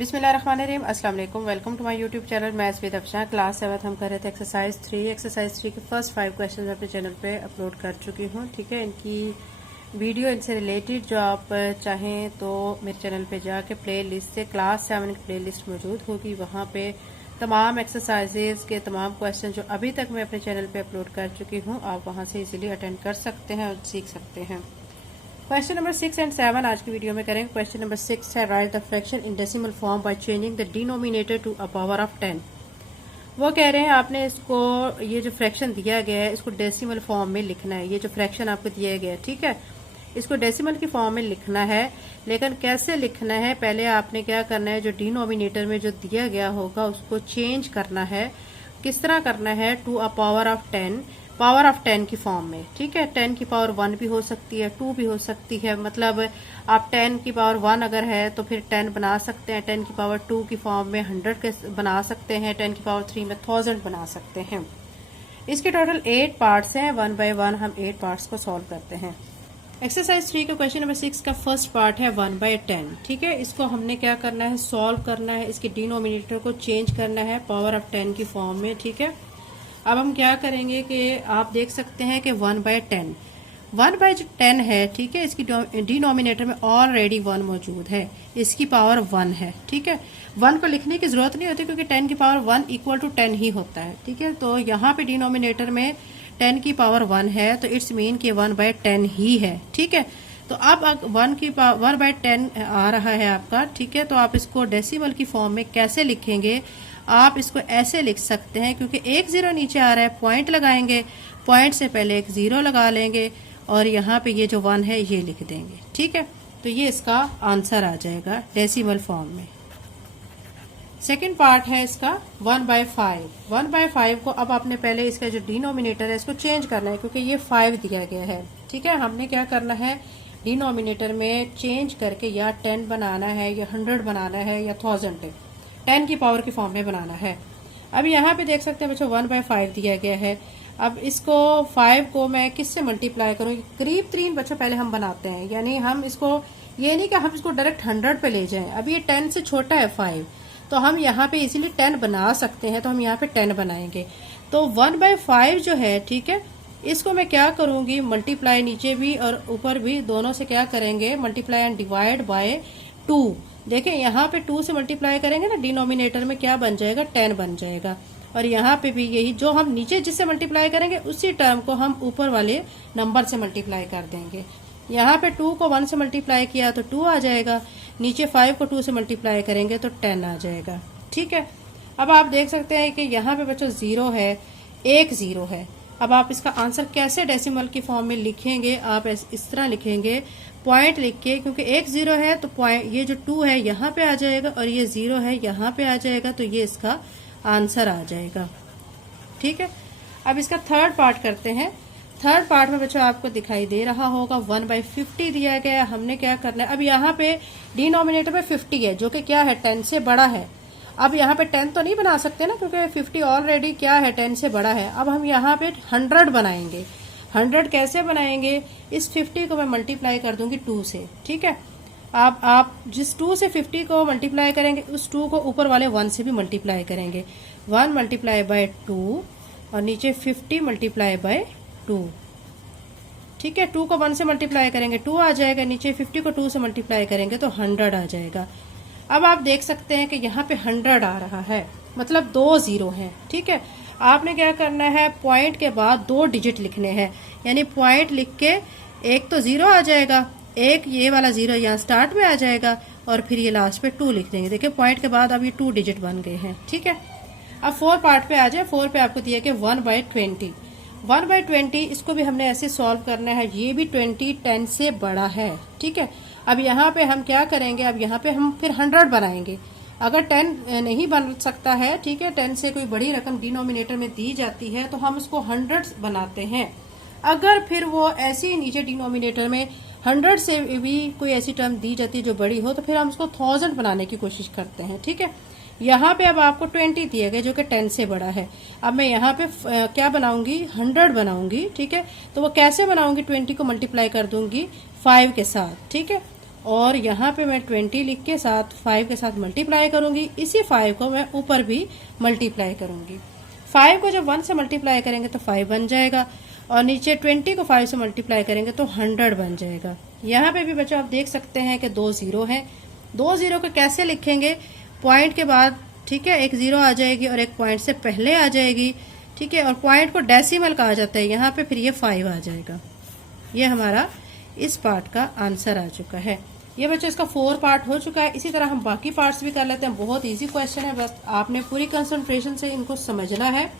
बिस्मिल्लाहिर्रहमानिर्रहीम। अस्सलाम वालेकुम। Welcome to my YouTube channel maths with Afshan. Class 7 हम कर रहे थे एक्सरसाइज 3 के फर्स्ट 5 क्वेश्चन अपने चैनल पे अपलोड कर चुकी हूँ। ठीक है, इनकी वीडियो इनसे रिलेटेड जो आप चाहें तो मेरे चैनल पे जाके प्ले लिस्ट से क्लास 7 की प्ले लिस्ट मौजूद होगी। वहाँ पे तमाम एक्सरसाइजेज के तमाम क्वेश्चन जो अभी तक मैं अपने चैनल पे अपलोड कर चुकी हूँ, आप वहाँ से इजीली अटेंड कर सकते हैं और सीख सकते हैं। क्वेश्चन नंबर 6 एंड 7 आज की वीडियो में करेंगे। क्वेश्चन नंबर 6 है write the fraction in decimal form by changing the denominator to a power of 10। वो कह रहे हैं आपने इसको, ये जो फ्रैक्शन दिया गया है इसको डेसिमल फॉर्म में लिखना है। ये जो फ्रैक्शन आपको दिया गया है, ठीक है, इसको डेसिमल की फॉर्म में लिखना है। लेकिन कैसे लिखना है, पहले आपने क्या करना है, जो डिनोमिनेटर में जो दिया गया होगा उसको चेंज करना है। किस तरह करना है, to a power of 10, power of 10 की फॉर्म में। ठीक है, 10 की पावर 1 भी हो सकती है, 2 भी हो सकती है। मतलब आप 10 की पावर 1 अगर है तो फिर 10 बना सकते हैं, 10 की पावर 2 की फॉर्म में 100 के बना सकते हैं, 10 की पावर 3 में 1000 बना सकते हैं। इसके टोटल 8 पार्ट्स हैं। 1 बाय 1 हम 8 पार्ट्स को सॉल्व करते हैं। एक्सरसाइज 3 का क्वेश्चन नंबर 6 का फर्स्ट पार्ट है 1 बाय 10। ठीक है, इसको हमने क्या करना है, सॉल्व करना है। इसके डिनोमिनेटर को चेंज करना है पावर ऑफ 10 की फॉर्म में। ठीक है, अब हम क्या करेंगे कि आप देख सकते हैं कि 1 बाय 10, 1 बाय 10 है। ठीक है, इसकी डिनोमिनेटर में ऑलरेडी 1 मौजूद है, इसकी पावर 1 है। ठीक है, 1 को लिखने की जरूरत नहीं होती क्योंकि 10 की पावर 1 इक्वल टू 10 ही होता है। ठीक है, तो यहाँ पे डिनोमिनेटर में 10 की पावर 1 है तो इट्स मीन कि 1 बाय 10 ही है। ठीक है, तो अब 1 बाय 10 आ रहा है आपका। ठीक है, तो आप इसको डेसिमल की फॉर्म में कैसे लिखेंगे, आप इसको ऐसे लिख सकते हैं, क्योंकि एक 0 नीचे आ रहा है, पॉइंट लगाएंगे, पॉइंट से पहले एक 0 लगा लेंगे और यहाँ पे ये जो 1 है ये लिख देंगे। ठीक है, तो ये इसका आंसर आ जाएगा डेसिमल फॉर्म में। सेकेंड पार्ट है इसका 1 बाय 5। 1 बाय 5 को अब आपने पहले इसका जो डिनोमिनेटर है इसको चेंज करना है, क्योंकि ये 5 दिया गया है। ठीक है, हमने क्या करना है, डिनोमिनेटर में चेंज करके या 10 बनाना है या 100 बनाना है या 1000 10 की पावर की फॉर्म में बनाना है। अब यहाँ पे देख सकते हैं बच्चों 1 बाय 5 दिया गया है। अब इसको 5 को मैं किससे मल्टीप्लाई करूँगी, करीब 3 बच्चों पहले हम बनाते हैं। यानी हम इसको, ये नहीं कि हम इसको डायरेक्ट 100 पे ले जाएं। अब ये 10 से छोटा है 5, तो हम यहाँ पे इजीली 10 बना सकते हैं, तो हम यहाँ पे 10 बनाएंगे। तो 1 बाय 5 जो है, ठीक है, इसको मैं क्या करूंगी, मल्टीप्लाई नीचे भी और ऊपर भी दोनों से क्या करेंगे, मल्टीप्लाई एंड डिवाइड बाय 2। देखें यहाँ पे 2 से मल्टीप्लाई करेंगे ना, डिनोमिनेटर में क्या बन जाएगा, 10 बन जाएगा। और यहाँ पे भी यही, जो हम नीचे जिससे मल्टीप्लाई करेंगे उसी टर्म को हम ऊपर वाले नंबर से मल्टीप्लाई कर देंगे। यहाँ पे 2 को 1 से मल्टीप्लाई किया तो 2 आ जाएगा, नीचे 5 को 2 से मल्टीप्लाई करेंगे तो 10 आ जाएगा। ठीक है, अब आप देख सकते हैं कि यहाँ पे बच्चों 0 है, एक 0 है। अब आप इसका आंसर कैसे डेसिमल की फॉर्म में लिखेंगे, आप इस तरह लिखेंगे, पॉइंट लिख के, क्योंकि एक 0 है तो पॉइंट, ये जो 2 है यहाँ पे आ जाएगा और ये 0 है यहाँ पे आ जाएगा, तो ये इसका आंसर आ जाएगा। ठीक है, अब इसका थर्ड पार्ट करते हैं। थर्ड पार्ट में बच्चों आपको दिखाई दे रहा होगा 1 बाय 50 दिया गया है। हमने क्या करना है, अब यहाँ पे डिनोमिनेटर में 50 है जो कि क्या है, 10 से बड़ा है। अब यहाँ पे 10 तो नहीं बना सकते ना, क्योंकि 50 ऑलरेडी क्या है, 10 से बड़ा है। अब हम यहाँ पे 100 बनाएंगे। 100 कैसे बनाएंगे, इस 50 को मैं मल्टीप्लाई कर दूंगी 2 से। ठीक है, आप जिस 2 से 50 को मल्टीप्लाई करेंगे उस 2 को ऊपर वाले 1 से भी मल्टीप्लाई करेंगे। 1 मल्टीप्लाई बाय 2 और नीचे 50 मल्टीप्लाई बाय 2। ठीक है, 2 को 1 से मल्टीप्लाई करेंगे 2 आ जाएगा, नीचे 50 को 2 से मल्टीप्लाई करेंगे तो 100 आ जाएगा। अब आप देख सकते हैं कि यहाँ पे 100 आ रहा है, मतलब 2 0 हैं। ठीक है, आपने क्या करना है, पॉइंट के बाद 2 डिजिट लिखने हैं। यानी पॉइंट लिख के एक तो 0 आ जाएगा, एक ये वाला 0 यहाँ स्टार्ट में आ जाएगा और फिर ये लास्ट पे 2 लिख देंगे। देखिए पॉइंट के बाद अब ये 2 डिजिट बन गए हैं। ठीक है, अब 4 पार्ट पे आ जाए। 4 पे आपको दिया कि 1 बाय 20। 1 बाय 20 इसको भी हमने ऐसे सॉल्व करना है। ये भी 20 10 से बड़ा है। ठीक है, अब यहाँ पे हम क्या करेंगे, अब यहाँ पे हम फिर 100 बनाएंगे। अगर 10 नहीं बन सकता है, ठीक है, 10 से कोई बड़ी रकम डिनोमिनेटर में दी जाती है तो हम उसको 100 बनाते हैं। अगर फिर वो ऐसी नीचे डिनोमिनेटर में 100 से भी कोई ऐसी टर्म दी जाती है जो बड़ी हो तो फिर हम उसको 1000 बनाने की कोशिश करते हैं। ठीक है, यहाँ पे अब आपको 20 दिया गया जो कि 10 से बड़ा है। अब मैं यहाँ पे क्या बनाऊंगी, 100 बनाऊंगी। ठीक है, तो वो कैसे बनाऊंगी, 20 को मल्टीप्लाई कर दूंगी 5 के साथ। ठीक है, और यहाँ पे मैं 20 लिख के साथ 5 के साथ मल्टीप्लाई करूंगी। इसी 5 को मैं ऊपर भी मल्टीप्लाई करूंगी। 5 को जब 1 से मल्टीप्लाई करेंगे तो 5 बन जाएगा और नीचे 20 को 5 से मल्टीप्लाई करेंगे तो 100 बन जाएगा। यहाँ पे भी बच्चों आप देख सकते हैं कि 2 जीरो है। 2 जीरो को कैसे लिखेंगे, पॉइंट के बाद, ठीक है, एक जीरो आ जाएगी और एक पॉइंट से पहले आ जाएगी, ठीक है, और पॉइंट को डेसिमल कहा जाता है यहाँ पे, फिर ये 5 आ जाएगा। ये हमारा इस पार्ट का आंसर आ चुका है। ये बच्चों इसका 4 पार्ट हो चुका है। इसी तरह हम बाकी पार्ट्स भी कर लेते हैं। बहुत इजी क्वेश्चन है, बस आपने पूरी कंसंट्रेशन से इनको समझना है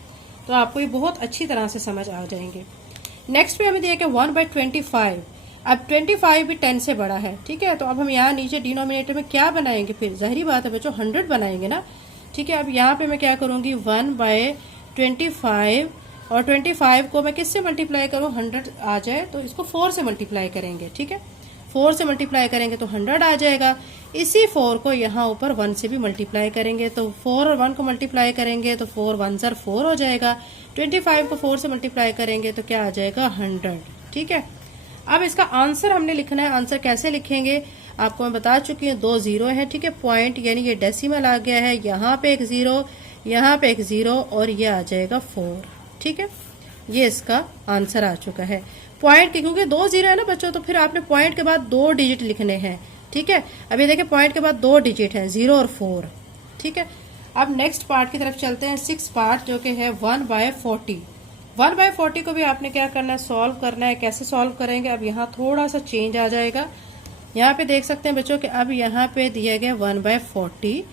तो आपको ये बहुत अच्छी तरह से समझ आ जाएंगे। नेक्स्ट पे हमें दिया कि 1/25। अब 25 भी 10 से बड़ा है, ठीक है, तो अब हम यहाँ नीचे डिनोमिनेटर में क्या बनाएंगे, फिर जाहिर बात है बच्चों 100 बनाएंगे ना, ठीक है। अब यहाँ पे मैं क्या करूंगी, 1/25 और 25 को मैं किससे मल्टीप्लाई करूं, 100 आ जाए तो इसको 4 से मल्टीप्लाई करेंगे, ठीक है। 4 से मल्टीप्लाई करेंगे तो 100 आ जाएगा। इसी 4 को यहाँ ऊपर 1 से भी मल्टीप्लाई करेंगे तो 4 और 1 को मल्टीप्लाई करेंगे तो 4 1 ज़र 4 हो जाएगा। 25 को 4 से मल्टीप्लाई करेंगे तो क्या आ जाएगा, 100, ठीक है। अब इसका आंसर हमने लिखना है। आंसर कैसे लिखेंगे आपको मैं बता चुकी हूँ। 2 जीरो है, ठीक है, पॉइंट यानी ये डेसिमल आ गया है, यहाँ पे एक जीरो, यहाँ पे एक जीरो और ये आ जाएगा 4, ठीक है। ये इसका आंसर आ चुका है। पॉइंट के क्योंकि 2 जीरो है ना बच्चों, तो फिर आपने पॉइंट के बाद 2 डिजिट लिखने हैं, ठीक है। अभी देखिए पॉइंट के बाद 2 डिजिट है, 0 और 4, ठीक है। अब नेक्स्ट पार्ट की तरफ चलते हैं, 6 पार्ट जो कि है 1/40। 1/40 को भी आपने क्या करना है, सॉल्व करना है। कैसे सॉल्व करेंगे, अब यहाँ थोड़ा सा चेंज आ जाएगा। यहाँ पे देख सकते हैं बच्चों कि अब यहाँ पे दिया गया 1/40।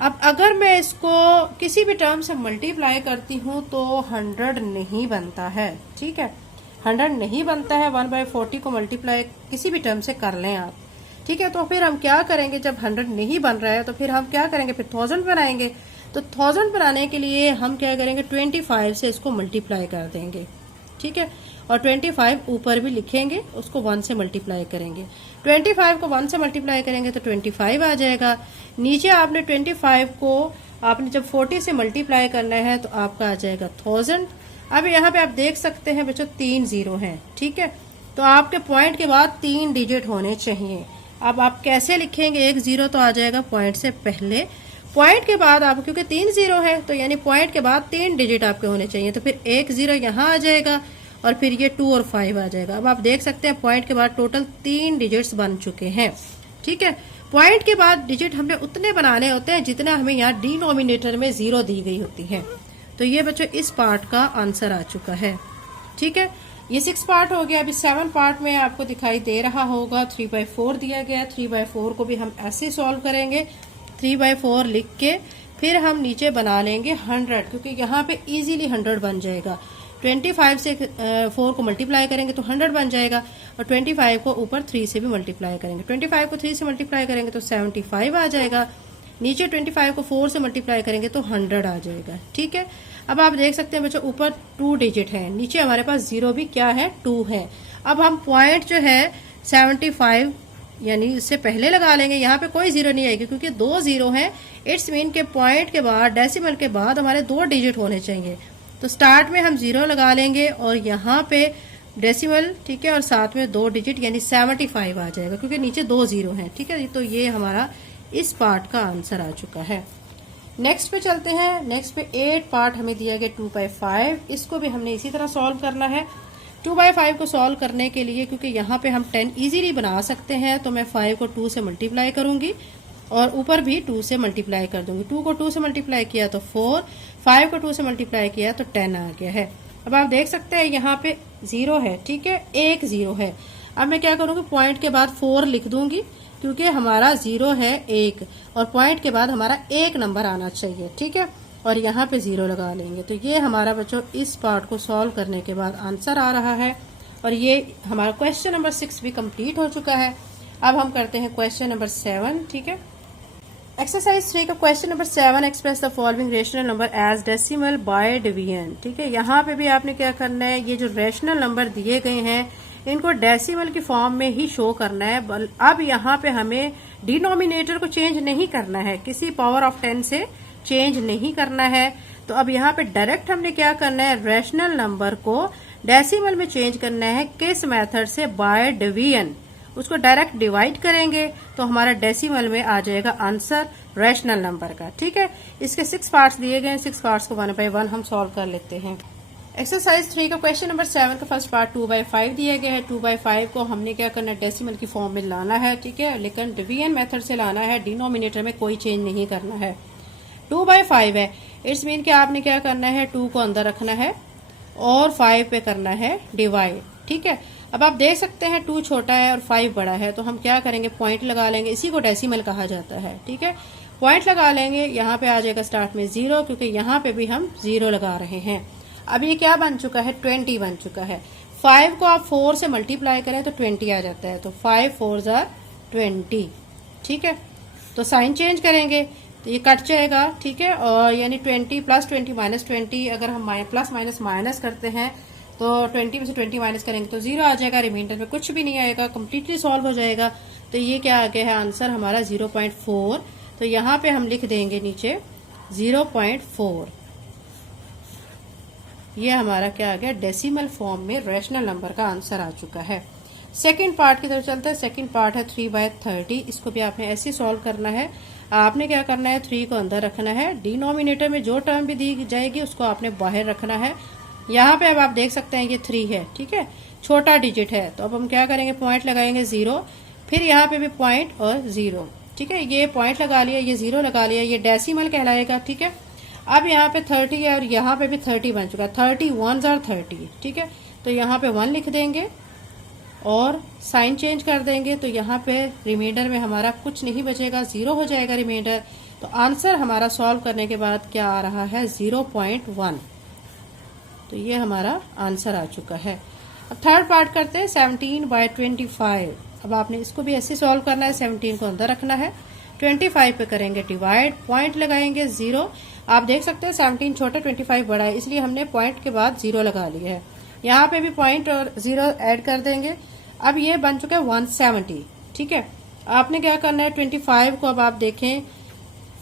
अब अगर मैं इसको किसी भी टर्म से मल्टीप्लाई करती हूँ तो 100 नहीं बनता है, ठीक है, 100 नहीं बनता है। 1/40 को मल्टीप्लाई किसी भी टर्म से कर लें आप, ठीक है। तो फिर हम क्या करेंगे, जब 100 नहीं बन रहा है तो फिर हम क्या करेंगे, फिर 1000 बनाएंगे। तो 1000 बनाने के लिए हम क्या करेंगे, 25 से इसको मल्टीप्लाई कर देंगे, ठीक है, और 25 ऊपर भी लिखेंगे, उसको 1 से मल्टीप्लाई करेंगे। 25 को 1 से मल्टीप्लाई करेंगे तो 25 आ जाएगा। नीचे आपने 25 को आपने जब 40 से मल्टीप्लाई करना है तो आपका आ जाएगा 1000। अब यहाँ पे आप देख सकते हैं बच्चों 3 जीरो हैं, ठीक है, तो आपके पॉइंट के बाद 3 डिजिट होने चाहिए। अब आप कैसे लिखेंगे, एक जीरो तो आ जाएगा पॉइंट से पहले, पॉइंट के बाद आप क्योंकि 3 जीरो है तो यानी पॉइंट के बाद 3 डिजिट आपके होने चाहिए, तो फिर एक जीरो यहाँ आ जाएगा और फिर ये 2 और 5 आ जाएगा। अब आप देख सकते हैं पॉइंट के बाद टोटल 3 डिजिट्स बन चुके हैं, ठीक है। पॉइंट के बाद डिजिट हमने उतने बनाने होते हैं जितना हमें यहाँ डिनोमिनेटर में 0 दी गई होती है। तो ये बच्चों इस पार्ट का आंसर आ चुका है, ठीक है। ये 6 पार्ट हो गया। अभी 7 पार्ट में आपको दिखाई दे रहा होगा 3/4 दिया गया। 3/4 को भी हम ऐसे सॉल्व करेंगे, 3/4 लिख के फिर हम नीचे बना लेंगे 100, क्योंकि यहाँ पे इजीली 100 बन जाएगा। 25 से 4 को मल्टीप्लाई करेंगे तो 100 बन जाएगा और 25 को ऊपर 3 से भी मल्टीप्लाई करेंगे। 25 को 3 से मल्टीप्लाई करेंगे तो 75 आ जाएगा। नीचे 25 को 4 से मल्टीप्लाई करेंगे तो 100 आ जाएगा, ठीक है। अब आप देख सकते हैं बच्चों ऊपर 2 डिजिट है, नीचे हमारे पास 0 भी क्या है, 2 है। अब हम पॉइंट जो है 75 यानी इससे पहले लगा लेंगे। यहाँ पे कोई 0 नहीं आएगी क्योंकि 2 जीरो है। इट्स मीन के पॉइंट के बाद डेसिमल के बाद हमारे 2 डिजिट होने चाहिए। तो स्टार्ट में हम 0 लगा लेंगे और यहाँ पे डेसिमल, ठीक है, और साथ में 2 डिजिट यानी 75 आ जाएगा क्योंकि नीचे 2 जीरो हैं, ठीक है। तो ये हमारा इस पार्ट का आंसर आ चुका है। नेक्स्ट पे चलते हैं। नेक्स्ट पे 8 पार्ट हमें दिया गया 2/5। इसको भी हमने इसी तरह सॉल्व करना है। 2/5 को सॉल्व करने के लिए क्योंकि यहाँ पे हम 10 इजीली बना सकते हैं तो मैं 5 को 2 से मल्टीप्लाई करूंगी और ऊपर भी 2 से मल्टीप्लाई कर दूंगी। 2 को 2 से मल्टीप्लाई किया तो 4, 5 को 2 से मल्टीप्लाई किया तो 10 आ गया है। अब आप देख सकते हैं यहाँ पे 0 है, ठीक है, एक 0 है। अब मैं क्या करूंगी, पॉइंट के बाद 4 लिख दूंगी क्योंकि हमारा 0 है 1 और पॉइंट के बाद हमारा 1 नंबर आना चाहिए, ठीक है, और यहाँ पे 0 लगा लेंगे। तो ये हमारा बच्चों इस पार्ट को सॉल्व करने के बाद आंसर आ रहा है और ये हमारा क्वेश्चन नंबर 6 भी कंप्लीट हो चुका है। अब हम करते हैं क्वेश्चन नंबर 7, ठीक है। एक्सरसाइज 3 का question number 7, express the following rational number as decimal by division, ठीक है। यहाँ पे भी आपने क्या करना है, ये जो रेशनल नंबर दिए गए हैं इनको डेसिमल की फॉर्म में ही शो करना है। अब यहाँ पे हमें डिनोमिनेटर को चेंज नहीं करना है, किसी पावर ऑफ 10 से चेंज नहीं करना है। तो अब यहाँ पे डायरेक्ट हमने क्या करना है, रेशनल नंबर को डेसिमल में चेंज करना है। किस मेथड से, बाय डिवीजन। उसको डायरेक्ट डिवाइड करेंगे तो हमारा डेसिमल में आ जाएगा आंसर रैशनल नंबर का। ठीक है, इसके 6 पार्ट्स दिए गए हैं, 6 पार्ट्स को 1 बाय 1 हम सॉल्व कर लेते हैं। एक्सरसाइज 3 का क्वेश्चन नंबर 7 का फर्स्ट पार्ट 2 बाय 5 दिया गया है। 2 बाय 5 को हमने क्या करना है, डेसिमल की फॉर्म में लाना है। ठीक है, लेकिन डिवीजन मेथड से लाना है, डिनोमिनेटर में कोई चेंज नहीं करना है। 2 बाय 5 है, इट्स मीन कि आपने क्या करना है, 2 को अंदर रखना है और 5 पे करना है डिवाइड। ठीक है, अब आप देख सकते हैं 2 छोटा है और 5 बड़ा है, तो हम क्या करेंगे, पॉइंट लगा लेंगे। इसी को डेसिमल कहा जाता है। ठीक है, पॉइंट लगा लेंगे, यहाँ पे आ जाएगा स्टार्ट में 0, क्योंकि यहाँ पे भी हम 0 लगा रहे हैं। अब ये क्या बन चुका है, 20 बन चुका है। 5 को आप 4 से मल्टीप्लाई करें तो 20 आ जाता है, तो 5 4 जार 20। ठीक है, तो साइन चेंज करेंगे तो ये कट जाएगा। ठीक है, और यानी 20 प्लस 20 माइनस 20, अगर हम प्लस माइनस माइनस करते हैं तो 20 में से 20 माइनस करेंगे तो 0 आ जाएगा, रिमाइंडर में कुछ भी नहीं आएगा, कंप्लीटली सॉल्व हो जाएगा। तो ये क्या आ गया है, आंसर हमारा 0.4। तो यहाँ पे हम लिख देंगे नीचे 0.4। ये हमारा क्या आ गया, डेसिमल फॉर्म में रैशनल नंबर का आंसर आ चुका है। सेकंड पार्ट की तरफ चलते हैं। सेकंड पार्ट है 3 बाय 30। इसको भी आपने ऐसे सॉल्व करना है। आपने क्या करना है, 3 को अंदर रखना है, डिनोमिनेटर में जो टर्म भी दी जाएगी उसको आपने बाहर रखना है। यहाँ पे अब आप देख सकते हैं ये 3 है। ठीक है, छोटा डिजिट है, तो अब हम क्या करेंगे, पॉइंट लगाएंगे 0, फिर यहाँ पे भी पॉइंट और 0। ठीक है, ये पॉइंट लगा लिया, ये 0 लगा लिया, ये डेसिमल कहलाएगा। ठीक है, अब यहाँ पे 30 है और यहाँ पे भी 30 बन चुका है। 30 1 जार 30। ठीक है, तो यहाँ पे 1 लिख देंगे और साइन चेंज कर देंगे, तो यहाँ पे रिमाइंडर में हमारा कुछ नहीं बचेगा, 0 हो जाएगा रिमाइंडर। तो आंसर हमारा सॉल्व करने के बाद क्या आ रहा है, 0.1। तो ये हमारा आंसर आ चुका है। अब थर्ड पार्ट करते हैं 17 बाय 25। अब आपने इसको भी ऐसे सॉल्व करना है, 17 को अंदर रखना है, 25 पे करेंगे डिवाइड, पॉइंट लगाएंगे 0। आप देख सकते हैं 17 छोटा 25 बड़ा है, इसलिए हमने पॉइंट के बाद 0 लगा लिया है। यहाँ पे भी पॉइंट और 0 ऐड कर देंगे। अब ये बन चुका है 170। ठीक है, आपने क्या करना है, 25 को अब आप देखें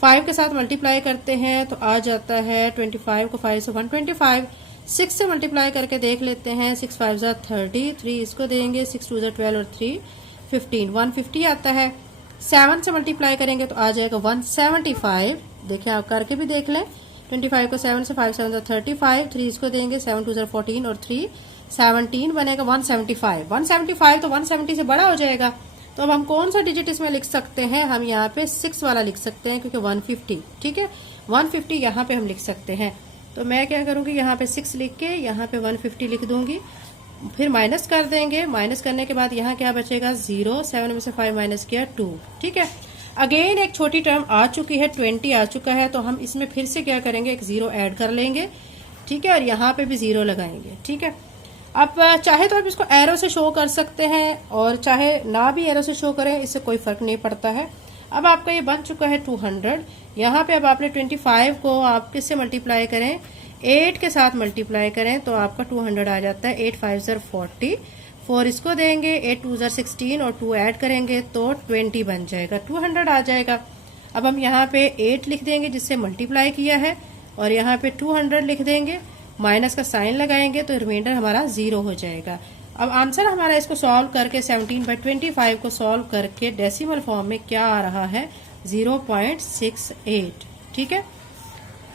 5 के साथ मल्टीप्लाई करते हैं तो आ जाता है 25 को 5 से 125। 6 से मल्टीप्लाई करके देख लेते हैं, 6 5 जार 30, 3 इसको देंगे, 6 2 जार 12 और 3 15, 150 आता है। 7 से मल्टीप्लाई करेंगे तो आ जाएगा 175। देखिए, आप करके भी देख लें। 25 को 7 से 5 7 35, 3 इसको देंगे, 7 2 जार 14 और 3 17 बनेगा 175। 175 तो 170 से बड़ा हो जाएगा। तो अब हम कौन सा डिजिट इसमें लिख सकते हैं, हम यहाँ पे 6 वाला लिख सकते हैं, क्योंकि 150। ठीक है, 150 यहाँ पे हम लिख सकते हैं। तो मैं क्या करूंगी, यहाँ पे 6 लिख के यहाँ पे 150 लिख दूंगी, फिर माइनस कर देंगे। माइनस करने के बाद यहाँ क्या बचेगा, 0। 7 में से 5 माइनस किया 2। ठीक है, अगेन एक छोटी टर्म आ चुकी है, 20 आ चुका है, तो हम इसमें फिर से क्या करेंगे, एक 0 ऐड कर लेंगे। ठीक है, और यहाँ पे भी 0 लगाएंगे। ठीक है, अब चाहे तो आप इसको एरो से शो कर सकते हैं और चाहे ना भी एरो से शो करें, इससे कोई फर्क नहीं पड़ता है। अब आपका ये बन चुका है 200। यहाँ पे अब आपने 25 को आप किससे मल्टीप्लाई करें, 8 के साथ मल्टीप्लाई करें तो आपका 200 आ जाता है। 8 5 जार 40, 4 इसको देंगे, 8 2 जार 16 और 2 ऐड करेंगे तो 20 बन जाएगा, 200 आ जाएगा। अब हम यहाँ पे 8 लिख देंगे जिससे मल्टीप्लाई किया है, और यहाँ पे 200 लिख देंगे, माइनस का साइन लगाएंगे तो रिमाइंडर हमारा 0 हो जाएगा। अब आंसर हमारा इसको सॉल्व करके 17 बाय 25 को सॉल्व करके डेसिमल फॉर्म में क्या आ रहा है, 0.68। ठीक है,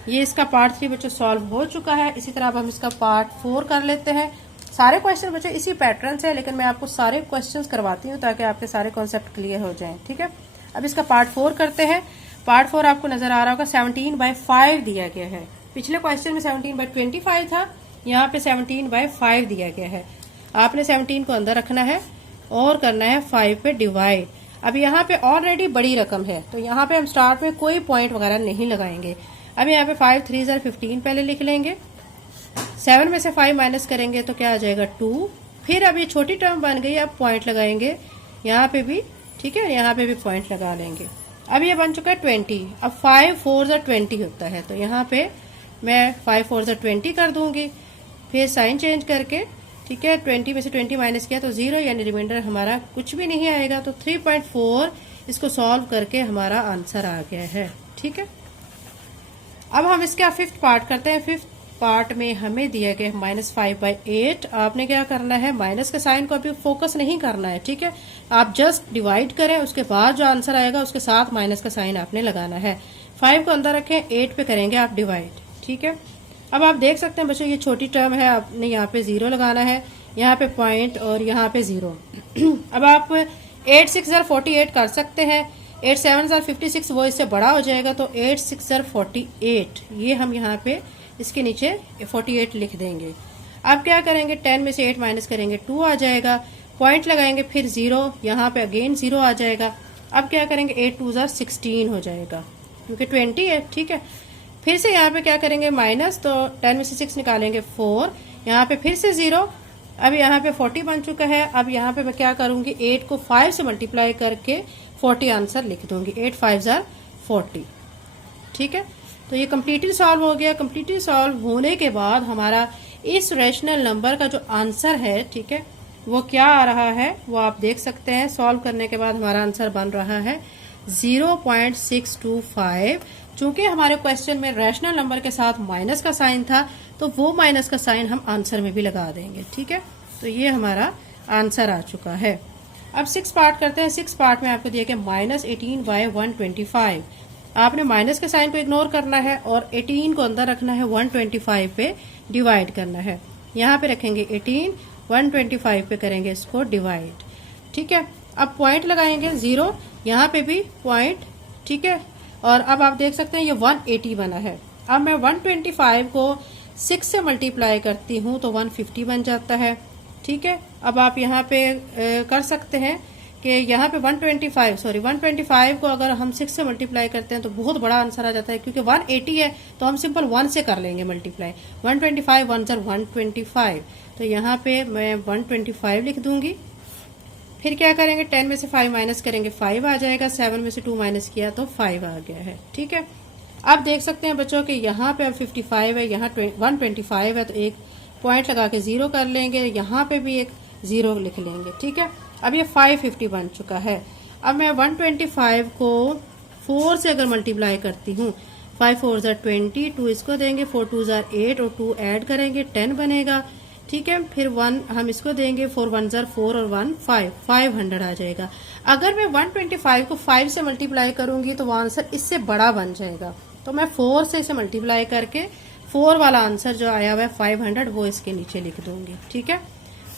ये इसका पार्ट 3 बच्चों सॉल्व हो चुका है। इसी तरह अब हम इसका पार्ट 4 कर लेते हैं। सारे क्वेश्चन बच्चों इसी पैटर्न से है, लेकिन मैं आपको सारे क्वेश्चंस करवाती हूँ ताकि आपके सारे कॉन्सेप्ट क्लियर हो जाएं। ठीक है, अब इसका पार्ट 4 करते हैं। पार्ट 4 आपको नजर आ रहा होगा, 17 बाय 5 दिया गया है। पिछले क्वेश्चन में 17 बाय 25 था, यहाँ पे 17 बाय 5 दिया गया है। आपने 17 को अंदर रखना है और करना है 5 पे डिवाइड। अब यहाँ पे ऑलरेडी बड़ी रकम है, तो यहाँ पे हम स्टार्ट में कोई पॉइंट वगैरह नहीं लगाएंगे। अब यहाँ पे 5 3 जार 15 पहले लिख लेंगे, 7 में से 5 माइनस करेंगे तो क्या आ जाएगा 2। फिर अब ये छोटी टर्म बन गई, अब पॉइंट लगाएंगे यहाँ पे भी। ठीक है, यहाँ पे भी पॉइंट लगा लेंगे। अब ये बन चुका है 20। अब 5 4 जार 20 होता है, तो यहाँ पे मैं 5 4 जार 20 कर दूंगी, फिर साइन चेंज करके। ठीक है, 20 में से 20 माइनस किया तो 0, यानी रिमाइंडर हमारा कुछ भी नहीं आएगा। तो 3.4 इसको सॉल्व करके हमारा आंसर आ गया है। ठीक है, अब हम इसका 5th पार्ट करते हैं। 5th पार्ट में हमें दिया गया -5/8। आपने क्या करना है, माइनस के साइन को अभी फोकस नहीं करना है, ठीक है। आप जस्ट डिवाइड करें, उसके बाद जो आंसर आएगा उसके साथ माइनस का साइन आपने लगाना है। 5 को अंदर रखें, 8 पे करेंगे आप डिवाइड, ठीक है। अब आप देख सकते हैं बच्चों ये छोटी टर्म है, आपने यहाँ पे 0 लगाना है, यहाँ पे पॉइंट और यहाँ पे 0। अब आप 8 6 48 कर सकते हैं, 8 7 56 वो इससे बड़ा हो जाएगा, तो 8 6 48 ये हम यहाँ पे इसके नीचे 48 लिख देंगे। अब क्या करेंगे, 10 में से 8 माइनस करेंगे 2 आ जाएगा, पॉइंट लगाएंगे फिर 0, यहाँ पे अगेन 0 आ जाएगा। अब क्या करेंगे, 8 2 16 हो जाएगा क्योंकि 20 है, ठीक है। फिर से यहाँ पे क्या करेंगे माइनस, तो 10 में से 6 निकालेंगे 4, यहाँ पे फिर से 0। अब यहाँ पे 40 बन चुका है। अब यहाँ पे मैं क्या करूंगी, 8 को 5 से मल्टीप्लाई करके 40 आंसर लिख दूंगी, 8 5 40, ठीक है। तो ये कम्प्लीटली सॉल्व हो गया। कम्प्लीटली सॉल्व होने के बाद हमारा इस रैशनल नंबर का जो आंसर है, ठीक है, वो क्या आ रहा है वो आप देख सकते हैं। सॉल्व करने के बाद हमारा आंसर बन रहा है 0.625। चूंकि हमारे क्वेश्चन में रैशनल नंबर के साथ माइनस का साइन था, तो वो माइनस का साइन हम आंसर में भी लगा देंगे, ठीक है। तो ये हमारा आंसर आ चुका है। अब 6 पार्ट करते हैं। 6 पार्ट में आपको दिया गया -18/125। आपने माइनस के साइन को इग्नोर करना है और 18 को अंदर रखना है, 125 पे डिवाइड करना है। यहाँ पे रखेंगे 18, 125 पे करेंगे इसको डिवाइड, ठीक है। अब पॉइंट लगाएंगे 0, यहाँ पे भी पॉइंट, ठीक है। और अब आप देख सकते हैं ये 180 बना है। अब मैं 125 को 6 से मल्टीप्लाई करती हूँ तो 150 बन जाता है, ठीक है। अब आप यहाँ पे कर सकते हैं कि यहाँ पे 125 को अगर हम 6 से मल्टीप्लाई करते हैं तो बहुत बड़ा आंसर आ जाता है, क्योंकि 180 है तो हम सिंपल 1 से कर लेंगे मल्टीप्लाई। 125 1 125, तो यहाँ पे मैं 125 लिख दूंगी। फिर क्या करेंगे, 10 में से 5 माइनस करेंगे 5 आ जाएगा, 7 में से 2 माइनस किया तो 5 आ गया है, ठीक है। अब देख सकते हैं बच्चों कि यहाँ पे अब 55 है, यहाँ 125 है, तो एक पॉइंट लगा के 0 कर लेंगे, यहाँ पे भी एक 0 लिख लेंगे, ठीक है। अब ये 550 बन चुका है। अब मैं 125 को 4 से अगर मल्टीप्लाई करती हूँ, 5 4 20, 2 इसको देंगे, 4 2 8 और 2 ऐड करेंगे 10 बनेगा, ठीक है। फिर 1 हम इसको देंगे, 4 1 4 और 1 5, 500 आ जाएगा। अगर मैं 125 को 5 से मल्टीप्लाई करूंगी तो वो आंसर इससे बड़ा बन जाएगा, तो मैं 4 से इसे मल्टीप्लाई करके 4 वाला आंसर जो आया हुआ है 500 वो इसके नीचे लिख दूंगी, ठीक है।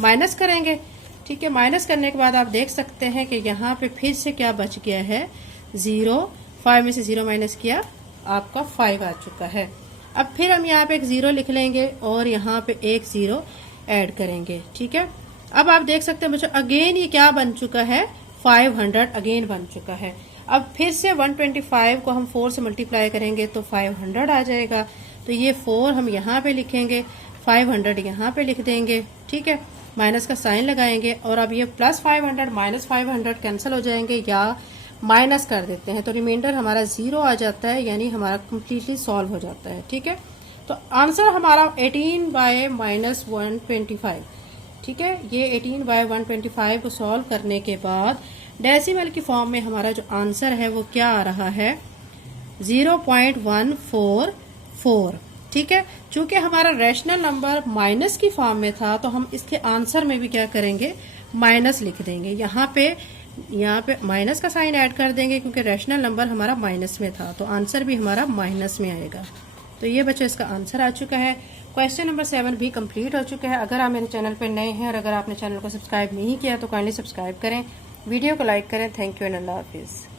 माइनस करेंगे, ठीक है। माइनस करने के बाद आप देख सकते हैं कि यहाँ पे फिर से क्या बच गया है, 0। 5 में से 0 माइनस किया, आपका 5 आ चुका है। अब फिर हम यहाँ पे एक 0 लिख लेंगे और यहाँ पे एक 0 ऐड करेंगे, ठीक है। अब आप देख सकते हैं बच्चों अगेन ये क्या बन चुका है, 500 अगेन बन चुका है। अब फिर से 125 को हम 4 से मल्टीप्लाई करेंगे तो 500 आ जाएगा, तो ये 4 हम यहाँ पे लिखेंगे, 500 यहाँ पे लिख देंगे, ठीक है। माइनस का साइन लगाएंगे और अब ये +500 -500 कैंसिल हो जाएंगे या माइनस कर देते हैं, तो रिमाइंडर हमारा 0 आ जाता है, यानी हमारा कम्प्लीटली सॉल्व हो जाता है, ठीक है। तो आंसर हमारा 18/-125, ठीक है। ये 18/125 को सॉल्व करने के बाद डेसिमल की फॉर्म में हमारा जो आंसर है वो क्या आ रहा है, 0.144, ठीक है। चूंकि हमारा रैशनल नंबर माइनस की फॉर्म में था तो हम इसके आंसर में भी क्या करेंगे, माइनस लिख देंगे। यहाँ पे माइनस का साइन ऐड कर देंगे क्योंकि रैशनल नंबर हमारा माइनस में था, तो आंसर भी हमारा माइनस में आएगा। तो ये बच्चों इसका आंसर आ चुका है। क्वेश्चन नंबर 7 भी कंप्लीट हो चुका है। अगर आप मेरे चैनल पर नए हैं और अगर आपने चैनल को सब्सक्राइब नहीं किया तो काइंडली सब्सक्राइब करें, वीडियो को लाइक करें। थैंक यू एंड अल्लाह हाफिज़।